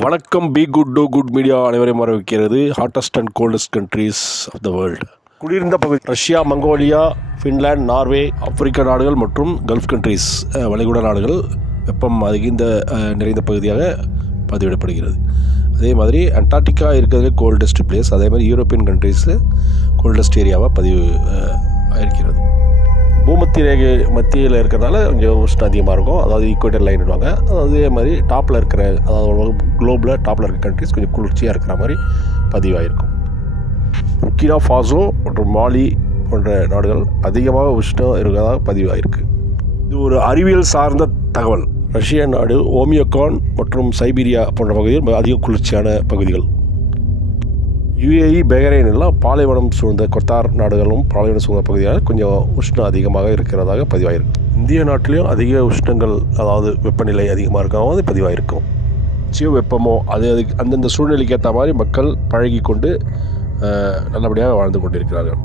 வணக்கம். Be good to good media அனைவரையும் வரவேற்கிறது. Hottest and coldest countries of the world. குடியிருந்த பகுதி ரஷ்யா, மங்கோலியா, ஃபின்லாந்து, நார்வே, ஆப்பிரிக்க நாடுகள் மற்றும் கல்ஃப் கண்ட்ரீஸ் வளைகுடா நாடுகள் வெப்பம் அதிக நிறைந்த பகுதியாக பதிவிடப்படுகிறது. அதே மாதிரி அண்டார்டிகா இருக்கிறது கோல்டஸ்ட் பிளேஸ். அதே மாதிரி யூரோப்பியன் கண்ட்ரீஸில் கோல்டஸ்ட் ஏரியாவாக பதிவு ஆயிருக்கிறது. பூமத்திய ரேகை மத்தியில் இருக்கிறதால கொஞ்சம் உஷ்ணம் அதிகமாக இருக்கும். அதாவது ஈக்குவேட்டர் லைன்டுவாங்க. அதே மாதிரி டாப்பில் இருக்கிற, அதாவது குளோபில் டாப்பில் இருக்கிற கண்ட்ரிஸ் கொஞ்சம் குளிர்ச்சியாக இருக்கிற மாதிரி பதிவாயிருக்கும். புர்கினா ஃபாசோ மற்றும் மாலி போன்ற நாடுகள் அதிகமாக உஷ்ணம் இருக்கிறதாக பதிவாயிருக்கு. இது ஒரு அறிவியல் சார்ந்த தகவல். ரஷ்ய நாடு ஓமியோகான் மற்றும் சைபீரியா போன்ற பகுதிகள் அதிக குளிர்ச்சியான பகுதிகள். யுஏஇ, பஹ்ரைன் எல்லாம் பாலைவனம் சூழ்ந்த கொத்தார் நாடுகளும் பாலைவனம் சூழ்ந்த பகுதியாக கொஞ்சம் உஷ்ணம் அதிகமாக இருக்கிறதாக பதிவாயிருக்கு. இந்திய நாட்டிலையும் அதிக உஷ்ணங்கள், அதாவது வெப்பநிலை அதிகமாக இருக்காமல் பதிவாயிருக்கும். நிச்சயம் வெப்பமோ அதுக்கு அந்தந்த சூழ்நிலைக்கு ஏற்ற மாதிரி மக்கள் பழகி கொண்டு நல்லபடியாக வாழ்ந்து கொண்டிருக்கிறார்கள்.